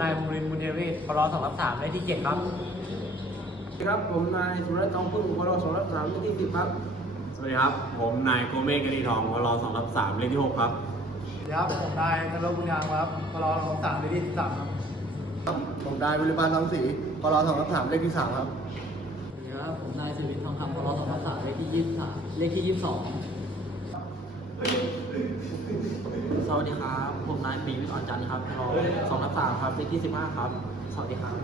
นายภูรินทร์บุญเทวีพล2/3เลขที่7ครับครับผมนายสุรัตน์ทองพึ่งพล2/3เลขที่10ครับสวัสดีครับผมนายโกเมฆกนิทองพล2/3เลขที่6ครับสวัสดีครับผมนายนรบุญยางครับพล2/3เลขที่13ครับผมนายบริบาลทองศรีพล2/3เลขที่3ครับสวัสดีครับผมนายสิริทองคำพล2/3เลขที่23เลขที่22สวัสดีครับผมนายปีวิทย์อ่อนจันทร์ครับพล2/3ครับเลขที่15ครับสวัสดีครับ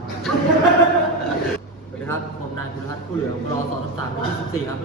สวัสดีครับผมนายภูริทัศน์ผู้เหลืองพล2/3เลขที่14ครับ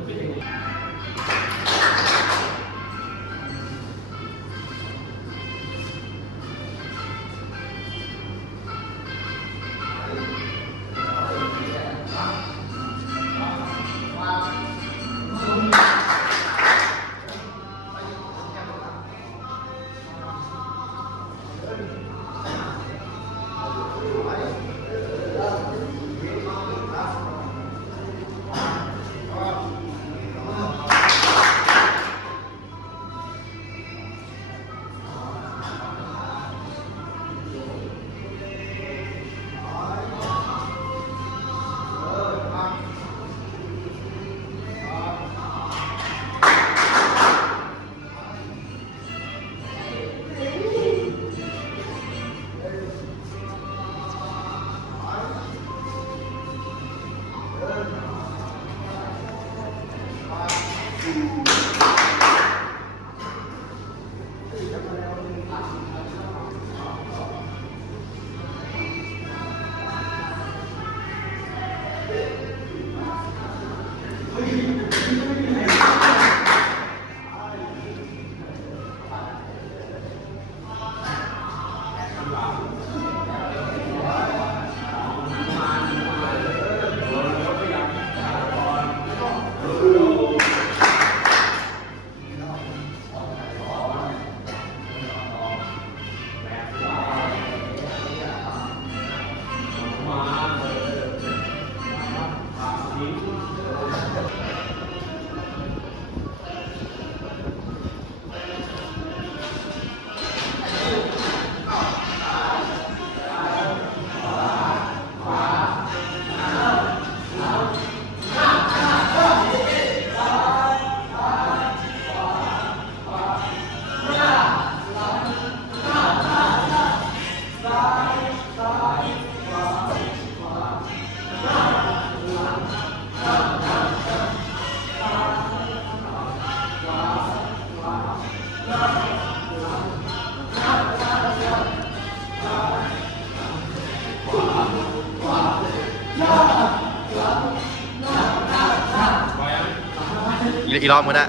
อีกรอบก็ได้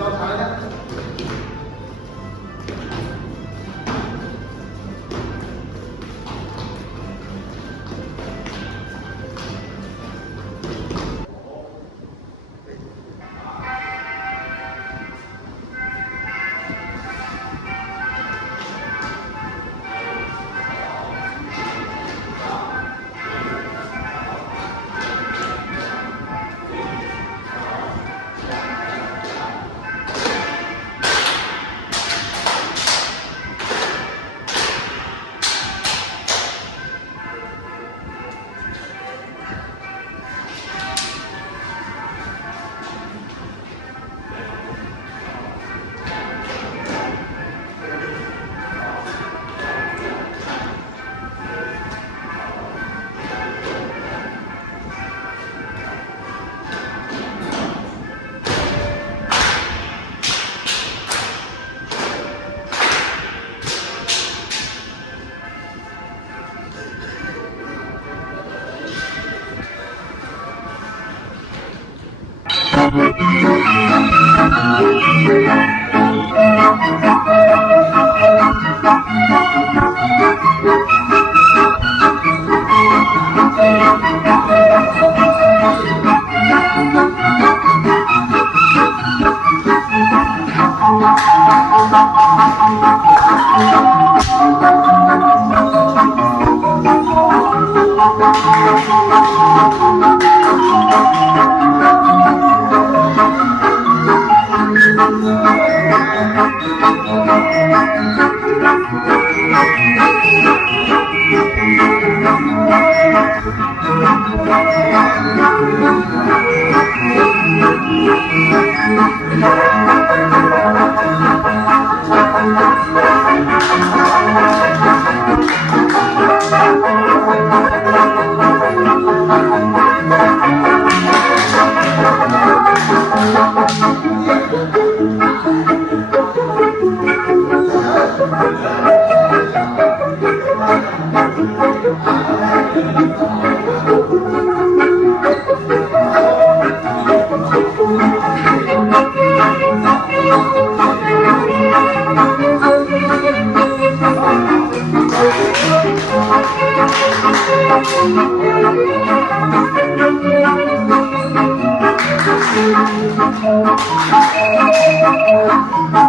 รอบท้ายนะ Thank you.